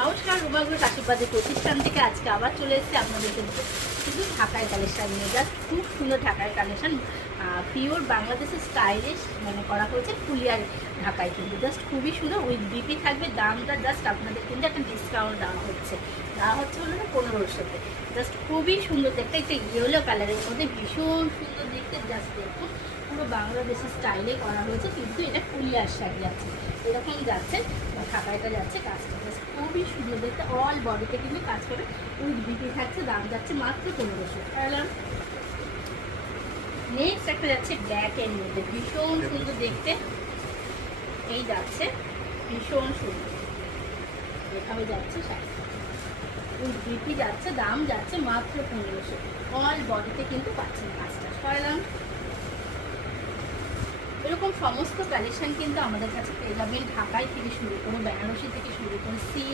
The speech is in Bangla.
নমস্কার, রুমাগুলোর আশীর্বাদের প্রতিষ্ঠান থেকে আজকে আবার চলে এসেছি আপনাদের কিন্তু শুধু ঢাকার কালেকশন নিয়ে। জাস্ট খুব সুন্দর ঢাকার কালেকশন, পিওর বাংলাদেশের স্টাইলিশ মানে করা হয়েছে ফুলিয়ার ঢাকায়, কিন্তু জাস্ট খুবই সুন্দর। উইথ বিপি থাকবে, দামটা জাস্ট আপনাদের কিন্তু একটা ডিসকাউন্ট দেওয়া হচ্ছে হলো না 1500-তে। জাস্ট খুবই সুন্দর দেখতে, একটা ইয়েলো কালারের মধ্যে ভীষণ সুন্দর দেখতে। জাস্ট দেখুন পুরো বাংলাদেশের স্টাইলে করা হয়েছে, কিন্তু এটা ফুলিয়ার শাড়ি আছে, এরকম যাচ্ছে ঢাকাইটা যাচ্ছে কাজটা জাস্ট খুবই সুন্দর দেখতে। অল বডিতে কিন্তু কাজ করে, উইথ বিপি থাকছে, দাম যাচ্ছে মাত্র 1500। নেক্সট একটা যাচ্ছে ব্ল্যাক এর মধ্যে, ভীষণ সুন্দর দেখতে। এই যাচ্ছে ভীষণ সুন্দর, এভাবে যাচ্ছে শাড়ি, উইথ বিপি যাচ্ছে, দাম যাচ্ছে মাত্র 1500। অল বডিতে কিন্তু পাচ্ছেন কাজটা। সরালাম এরকম সমস্ত কালেকশন কিন্তু আমাদের কাছে পেয়ে যাবেন, ঢাকায় থেকে শুরু করে বেনারসি থেকে শুরু করে সিল্ক